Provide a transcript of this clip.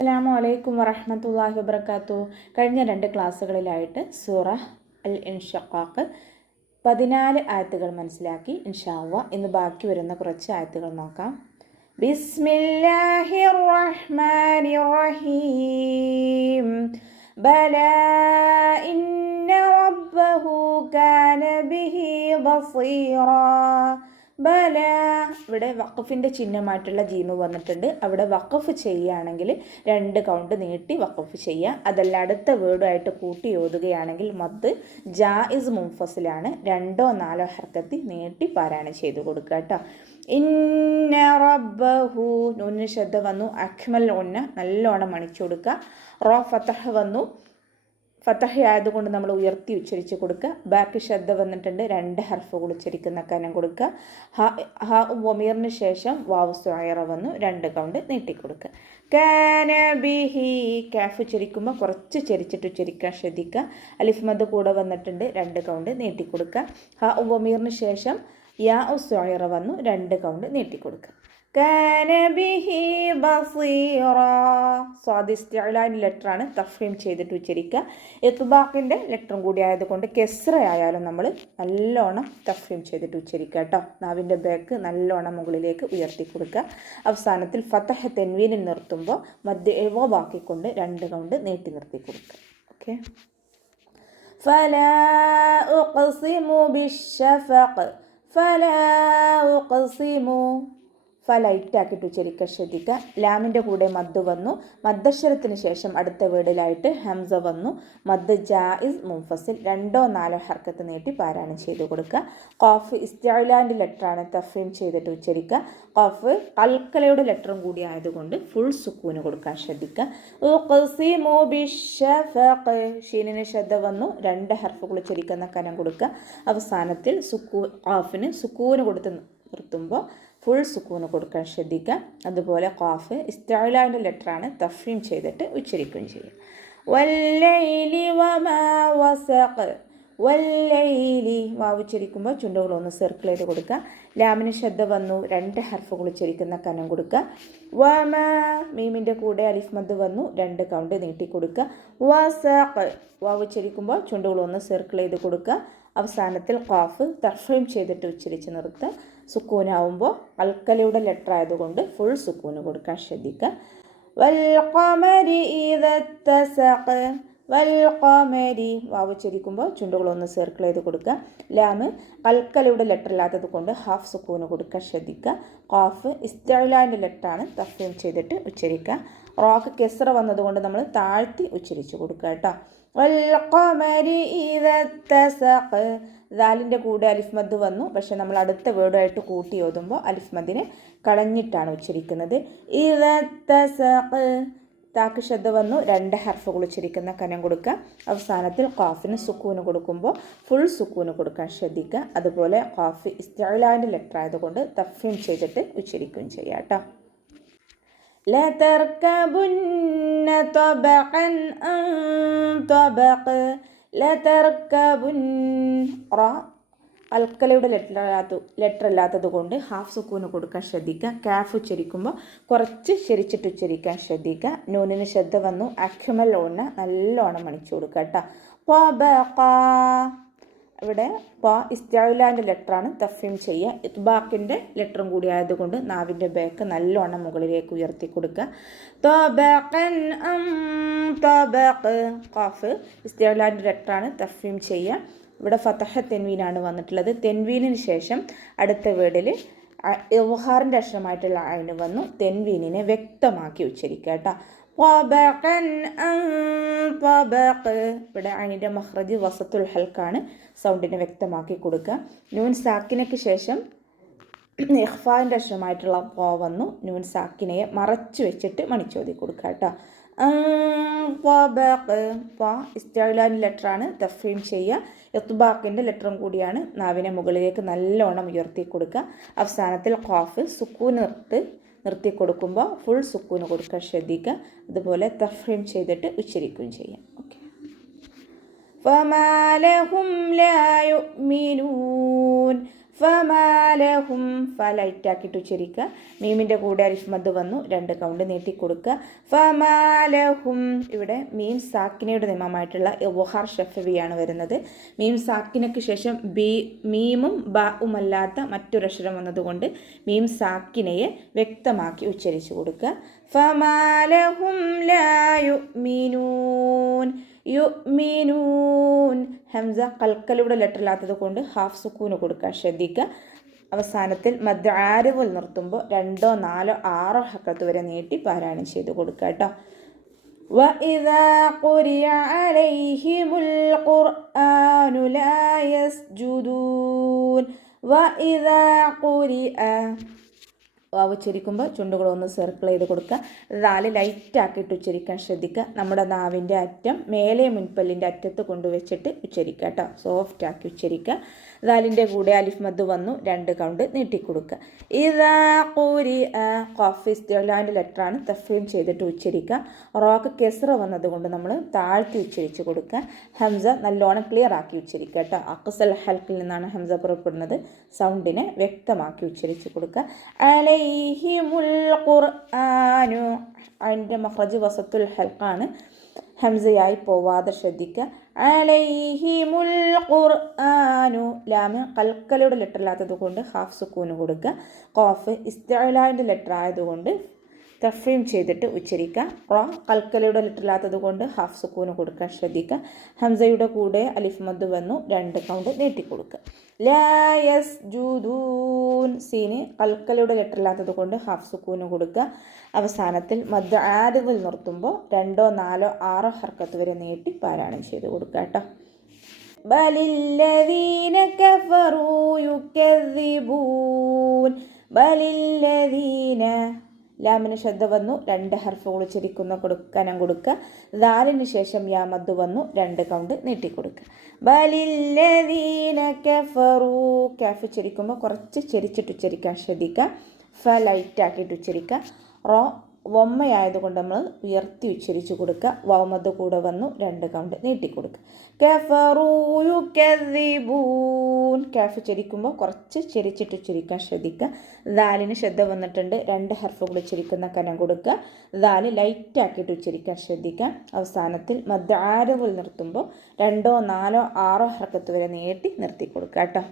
അസ്സലാമു അലൈക്കും വറഹ്മത്തുള്ളാഹി വബറകാതുഹു. കഴിഞ്ഞ 2 ക്ലാസ്സുകളിലായിട്ട് സൂറ അൽ ഇൻഷിഖാഖ് 14 ആയത്തുകൾ മനസ്സിലാക്കി. ഇൻഷാ അല്ലാഹ് ഇന്ന് ബാക്കി വരുന്ന കുറച്ച് ആയത്തുകൾ നോക്കാം. ബിസ്മില്ലാഹിർ റഹ്മാനിർ റഹീം. ബലാ ഇന്ന റബ്ബഹു കാന ബിഹി ബസീറാ. ബല, ഇവിടെ വഖഫിൻ്റെ ചിഹ്നമായിട്ടുള്ള ജീമ് വന്നിട്ടുണ്ട്. അവിടെ വഖഫ് ചെയ്യുകയാണെങ്കിൽ 2 കൗണ്ട് നീട്ടി വഖഫ് ചെയ്യുക. അതല്ല അടുത്ത വേർഡുമായിട്ട് കൂട്ടി ഓതുകയാണെങ്കിൽ മദ് ജായിസ് മുൻഫസിലാണ്. 2ഓ 4ഓ ഹർക്കത്തി നീട്ടി പാരായണം ചെയ്ത് കൊടുക്കുക കേട്ടോ. ഇന്ന റബ്ബഹു, നൂനിന് ശ്രദ്ധ വന്നു. അക്മൽ ഉന്ന നല്ലോണം മണിച്ചു കൊടുക്കുക. റോ ഫതഹ് വന്നു. ഫതഹ ആയതുകൊണ്ട് നമ്മൾ ഉയർത്തി ഉച്ചരിച്ച് കൊടുക്കുക. ബാക്കി ശ്രദ്ധ വന്നിട്ടുണ്ട്. 2 ഹർഫുകൾ ഉച്ചരിക്കുന്ന കനം കൊടുക്കുക. ഹ വമീറിന് ശേഷം വാവ് സുആയിറ വന്നു. 2 കൗണ്ട് നീട്ടിക്കൊടുക്കുക. കാന ബിഹി, കാഫ് ഉച്ചരിക്കുമ്പോൾ കുറച്ച് ചരിച്ചിട്ട് ഉച്ചരിക്കാൻ ശ്രദ്ധിക്കുക. അലിഫ് മദ് കൂടെ വന്നിട്ടുണ്ട്. 2 കൗണ്ട് നീട്ടിക്കൊടുക്കുക. ഹ വമീറിന് ശേഷം യാ സുആയിറ വന്നു. 2 കൗണ്ട് നീട്ടിക്കൊടുക്കുക. കാന ബിഹി ബസീറ. സ്വാദ് ഇസ്തിഅലാൻ്റെ ലെറ്ററാണ്, തഫ്ഹീം ചെയ്തിട്ട് ഉച്ചരിക്കുക. ഇത്ബാഖിൻ്റെ ലെറ്ററും കൂടി ആയതുകൊണ്ട് കെസ്റ ആയാലും നമ്മൾ നല്ലോണം തഫ്ഹീം ചെയ്തിട്ട് ഉച്ചരിക്കുക കേട്ടോ. നാവിൻ്റെ ബാക്ക് നല്ലോണം മുകളിലേക്ക് ഉയർത്തി കൊടുക്കുക. അവസാനത്തിൽ ഫതഹ് തെൻവീനിൽ നിർത്തുമ്പോൾ മധ്യ ഇവബാക്കിക്കൊണ്ട് 2 കൗണ്ട് നീട്ടി നിർത്തി കൊടുക്കുക. ഓക്കെ. ഫലാ ഉഖ്സിമു ബിശ്ശഫഖ്. ഫലാ ഉഖ്സിമു, ലൈറ്റാക്കിയിട്ട് ഉച്ചരിക്കാൻ ശ്രദ്ധിക്കുക. ലാമിൻ്റെ കൂടെ മദ് വന്നു. മദ്ദക്ഷരത്തിന് ശേഷം അടുത്ത വേർഡിലായിട്ട് ഹംസ വന്നു. മദ് ജായിസ് മുൻഫസിൽ. 2ഓ 4ഓ ഹർക്കത്ത് നീട്ടി പാരായണം ചെയ്ത് കൊടുക്കുക. ഖാഫ് ഇസ്തിഅലാൻ്റെ ലെറ്ററാണ്, തഫ്ഹീം ചെയ്തിട്ട് ഉച്ചരിക്കുക. ഖാഫ് കൽക്കലയുടെ ലെറ്ററും കൂടി ആയതുകൊണ്ട് ഫുൾ സുക്കൂന് കൊടുക്കാൻ ശ്രദ്ധിക്കുക. ഉഖ്സിമു ബിശ്ശഫഖ്, ഷീനിന് ശ്രദ്ധ വന്നു. 2 ഹർഫുകൾ ഉച്ചരിക്കുന്ന കനം കൊടുക്കുക. അവസാനത്തിൽ ഖാഫിന് സുക്കൂന് കൊടുത്ത് നിർത്തുമ്പോൾ ഫുൾ സുക്കൂന് കൊടുക്കാൻ ശ്രദ്ധിക്കുക. അതുപോലെ ഖാഫ് ഇസ്തിഅലാൻ്റെ ലെറ്ററാണ്, തഫ്ഹീം ചെയ്തിട്ട് ഉച്ചരിക്കുകയും ചെയ്യുക. വല്ലൈലി വമാ വസഖ്. വല്ലൈലി, വാവ് ഉച്ചരിക്കുമ്പോൾ ചുണ്ടുകളൊന്ന് സർക്കിൾ ചെയ്ത് കൊടുക്കുക. ലാമിന് ശ്രദ്ധ വന്നു. 2 ഹർഫുകൾ ഉച്ചരിക്കുന്ന കനം കൊടുക്കുക. വമാ, മീമിൻ്റെ കൂടെ അലിഫ് മദ് വന്നു. 2 കൗണ്ട് നീട്ടി കൊടുക്കുക. വസഖ്, വാവ് ഉച്ചരിക്കുമ്പോൾ ചുണ്ടുകളൊന്ന് സർക്കിൾ ചെയ്ത് കൊടുക്കുക. അവസാനത്തിൽ ഖാഫ് തഫ്ഹീം ചെയ്തിട്ട് ഉച്ചരിച്ച് നിർത്തുക. സുക്കൂനാവുമ്പോൾ അൽക്കലയുടെ ലെറ്റർ ആയതുകൊണ്ട് ഫുൾ സുക്കൂന് കൊടുക്കാൻ ശ്രദ്ധിക്കുക. വൽ ഖമരി ഇദ തസഖ്. വൽ ഖമരി, വാവ് ഉച്ചരിക്കുമ്പോൾ ചുണ്ടുകളൊന്ന് സർക്കിൾ ചെയ്ത് കൊടുക്കുക. ലാമ് അൽക്കലയുടെ ലെറ്റർ ഇല്ലാത്തത് കൊണ്ട് ഹാഫ് സുക്കൂന് കൊടുക്കാൻ ശ്രദ്ധിക്കുക. ഖാഫ് ഇസ്തിഅലാൻ്റെ ലെറ്ററാണ്, തഫ്ഹീം ചെയ്തിട്ട് ഉച്ചരിക്കുക. റോക്ക് കെസ്റ വന്നതുകൊണ്ട് നമ്മൾ താഴ്ത്തി ഉച്ചരിച്ച് കൊടുക്കുക കേട്ടോ. വൽ ഖമരി ഇദ തസഖ്. ദാലിൻ്റെ കൂടെ അലിഫ് മദ് വന്നു. പക്ഷെ നമ്മൾ അടുത്ത വേർഡുമായിട്ട് കൂട്ടി ഓതുമ്പോൾ അലിഫ് മദിനെ കളഞ്ഞിട്ടാണ് ഉച്ചരിക്കുന്നത്. ഇദ തസഖ്, താക്ക് ശ്രദ്ധ വന്നു. 2 ഹർഫുകൾ ഉച്ചരിക്കുന്ന കനം കൊടുക്കുക. അവസാനത്തിൽ ഖാഫിന് സുക്കൂന് കൊടുക്കുമ്പോൾ ഫുൾ സുക്കൂന് കൊടുക്കാൻ ശ്രദ്ധിക്കുക. അതുപോലെ ഖാഫ് ഇസ്തിഅലാൻ്റെ ലെറ്റർ ആയതുകൊണ്ട് തഫ്ഹീം ചെയ്തിട്ട് ഉച്ചരിക്കുകയും ചെയ്യാം കേട്ടോ. ലതർകബുന്ന തബഖൻ അൻ തബഖ്. ലതർകബുൻ, റ അൽക്കലയുടെ ലെറ്റർ അല്ലാത്തത് കൊണ്ട് ഹാഫ് സുക്കൂന് കൊടുക്കാൻ ശ്രദ്ധിക്കുക. കാഫ് ഉച്ചരിക്കുമ്പോൾ കുറച്ച് ശരിച്ചിട്ട് ഉച്ചരിക്കാൻ ശ്രദ്ധിക്കുക. നൂനിന് ശ്രദ്ധ വന്നു. അക്മൽ ഓന്ന നല്ലോണം മണിച്ചു കൊടുക്കുക കേട്ടോ. തബഖ, ഇവിടെ ഇസ്തിഅലാൻ്റെ ലെറ്ററാണ്, തഫ്ഹീം ചെയ്യുക. ഇത്ബാഖിൻ്റെ ലെറ്ററും കൂടി ആയതുകൊണ്ട് നാവിൻ്റെ ബാക്ക് നല്ലോണം മുകളിലേക്ക് ഉയർത്തി കൊടുക്കുക. തബഖൻ അൻ തബഖ്. ഖാഫ് ഇസ്തിഅലാൻ്റെ ലെറ്ററാണ്, തഫ്ഹീം ചെയ്യുക. ഇവിടെ ഫതഹ തെൻവീനാണ് വന്നിട്ടുള്ളത്. തെൻവീനിന് ശേഷം അടുത്ത വേർഡിൽ ഇദ്ഹാറിൻ്റെ അക്ഷരമായിട്ടുള്ള ഐന് വന്നു. തെൻവീനിനെ വ്യക്തമാക്കി ഉച്ചരിക്കുക കേട്ടോ. തബഖൻ അൻ തബഖ്. ഇവിടെ ഐനിൻ്റെ മഖ്റജ് വസത്തുൽ ഹൽക്കാണ്, സൗണ്ടിനെ വ്യക്തമാക്കി കൊടുക്കുക. നൂൻ സാക്കിനയ്ക്ക് ശേഷം ഇഖ്ഫാൻ്റെ അക്ഷരമായിട്ടുള്ള പോ വന്നു. നൂൻ സാക്കിനയെ മറച്ചു വെച്ചിട്ട് മണിച്ചോതി കൊടുക്കുക കേട്ടോ. ഇസ്തിഅലാൻ്റെ ലെറ്ററാണ്, തഫ്ഹീം ചെയ്യുക. ഇത്ബാഖിൻ്റെ ലെറ്ററും കൂടിയാണ്. നാവിനെ മുകളിലേക്ക് നല്ലോണം ഉയർത്തി കൊടുക്കുക. അവസാനത്തിൽ ഖാഫ് സുക്കൂൻ നിർത്തി കൊടുക്കുമ്പോൾ ഫുൾ സുക്കൂന് കൊടുക്കാൻ ശ്രദ്ധിക്കുക. അതുപോലെ തഫ്ഹീം ചെയ്തിട്ട് ഉച്ചരിക്കുകയും ചെയ്യാം. ഓക്കെ. ഫമാ ലഹും ലാ യുഅ്മിനൂൻ. ഫമാലഹും ഫ ലൈറ്റാക്കിയിട്ട് ഉച്ചരിക്കുക. മീമിൻ്റെ കൂടെ അലിഫ് മദ് വന്നു, 2 കൗണ്ട് നീട്ടിക്കൊടുക്കുക. ഫമാലഹും ഇവിടെ മീം സാക്കിനയുടെ നിയമമായിട്ടുള്ള ഇദ്ഹാർ ഷഫവിയാണ് വരുന്നത്. മീം സാക്കിനയ്ക്ക് ശേഷം മീമും ബാവും അല്ലാത്ത മറ്റൊരക്ഷരം വന്നതുകൊണ്ട് മീം സാക്കിനയെ വ്യക്തമാക്കി ഉച്ചരിച്ചു കൊടുക്കുക. ഫമാലഹും ലാ യുഅ്മിനൂൻ. യുഅ്മിനൂൻ ഹംസ കൽക്കലയുടെ ലെറ്റർ ഇല്ലാത്തത് കൊണ്ട് ഹാഫ് സുക്കൂന് കൊടുക്കാൻ ശ്രദ്ധിക്കുക. അവസാനത്തിൽ മദ് ആരിദിൽ നിർത്തുമ്പോൾ 2, 4, 6 ഹർക്കത്ത് വരെ നീട്ടി പാരായണം ചെയ്ത് കൊടുക്കുക കേട്ടോ. وَإِذَا قُرِئَ عَلَيْهِمُ الْقُرْآنُ لَا يَسْجُدُونَ. وَإِذَا قُرِئَ ഉച്ചരിക്കുമ്പോൾ ചുണ്ടുകളൊന്ന് സർക്കിൾ ചെയ്ത് കൊടുക്കുക. ദാല് ലൈറ്റാക്കിയിട്ട് ഉച്ചരിക്കാൻ ശ്രദ്ധിക്കുക. നമ്മുടെ നാവിൻ്റെ അറ്റം മേലെ മുൻപല്ലിൻ്റെ അറ്റത്ത് കൊണ്ടുവച്ചിട്ട് ഉച്ചരിക്കുക കേട്ടോ. സോഫ്റ്റാക്കി ഉച്ചരിക്കുക. ദാലിൻ്റെ കൂടെ അലിഫ് മദ് വന്നു, 2 കൗണ്ട് നീട്ടിക്കൊടുക്കുക. ഇദാ ഖുരിഅ ഖാഫ് ഇസ്തിഅലാൻ്റെ ലെറ്ററാണ്, തഫ്ഹീം ചെയ്തിട്ട് ഉച്ചരിക്കുക. റോക്ക് കെസ്റ വന്നതുകൊണ്ട് നമ്മൾ താഴ്ത്തി ഉച്ചരിച്ച് കൊടുക്കുക. ഹംസ നല്ലോണം ക്ലിയർ ആക്കി ഉച്ചരിക്കുക കേട്ടോ. അഖ്സൽ ഹൽക്കിൽ നിന്നാണ് ഹംസ പുറപ്പെടുന്നത്. സൗണ്ടിനെ വ്യക്തമാക്കി ഉച്ചരിച്ച് കൊടുക്കുക. അലൈഹിമുൽ ഖുർആനു അതിൻ്റെ മഖ്റജ് വസത്തുൽ ഹൽക്കാണ്, ഹംസയായി പോവാതെ ശ്രദ്ധിക്കുക. അലൈഹിമുൽ ഖുർആനു ലാമ് കൽക്കലയുടെ ലെറ്റർ ഇല്ലാത്തത് കൊണ്ട് ഹാഫ് സുക്കൂന് കൊടുക്കുക. ഖാഫ് ഇസ്തിഅലാൻ്റെ ലെറ്റർ ആയതുകൊണ്ട് തഫ്ഹീം ചെയ്തിട്ട് ഉച്ചരിക്കുക. റ കൽക്കലയുടെ ലെറ്റർ ഇല്ലാത്തത് കൊണ്ട് ഹാഫ് സുക്കൂന് കൊടുക്കാൻ ശ്രദ്ധിക്കുക. ഹംസയുടെ കൂടെ അലിഫ് മദ് വന്നു, 2 കൗണ്ട് നീട്ടിക്കൊടുക്കുക. ലാ യസ്ജുദൂൻ സീന് കൽക്കലയുടെ ലെറ്റർ ഇല്ലാത്തത് കൊണ്ട് ഹാഫ് സുക്കൂന് കൊടുക്കുക. അവസാനത്തിൽ മദ് ആരിദിൽ നിർത്തുമ്പോൾ 2, 4, 6 ഹർക്കത്ത് വരെ നീട്ടി പാരായണം ചെയ്ത് കൊടുക്കുക കേട്ടോ. ബലില്ലദീന കഫറൂ യുകദ്ദിബൂൻ. ബലില്ലദീന ലാമിന് ശ്രദ്ധ വന്നു, 2 ഹർഫുകൾ ഉച്ചരിക്കുന്ന കനം കൊടുക്കുക. ദാലിന് ശേഷം യാ മദ് വന്നു, 2 കൗണ്ട് നീട്ടിക്കൊടുക്കുക. ബലില്ലദീന കഫറൂ കാഫ് ഉച്ചരിക്കുമ്പോൾ കുറച്ച് ചെരിച്ചിട്ട് ഉച്ചരിക്കാൻ ശ്രദ്ധിക്കുക. ഫ ലൈറ്റാക്കിയിട്ട് ഉച്ചരിക്കുക. റോ വമ്മയായതുകൊണ്ട് നമ്മൾ ഉയർത്തി ഉച്ചരിച്ച് കൊടുക്കുക. വൗമദ് കൂടെ വന്നു, 2 കൗണ്ട് നീട്ടിക്കൊടുക്കുക. കഫറൂ യുകദ്ദിബൂൻ കാഫ് ഉച്ചരിക്കുമ്പോൾ കുറച്ച് ചെരിച്ചിട്ട് ഉച്ചരിക്കാൻ ശ്രദ്ധിക്കുക. ദാലിന് ശ്രദ്ധ വന്നിട്ടുണ്ട്, 2 ഹർഫുകൾ ഉച്ചരിക്കുന്ന കനം കൊടുക്കുക. ദാല് ലൈറ്റാക്കിയിട്ട് ഉച്ചരിക്കാൻ ശ്രദ്ധിക്കുക. അവസാനത്തിൽ മദ് ആരിദിൽ നിർത്തുമ്പോൾ 2, 4, 6 ഹർക്കത്ത് വരെ നീട്ടി നിർത്തി കൊടുക്കുക കേട്ടോ.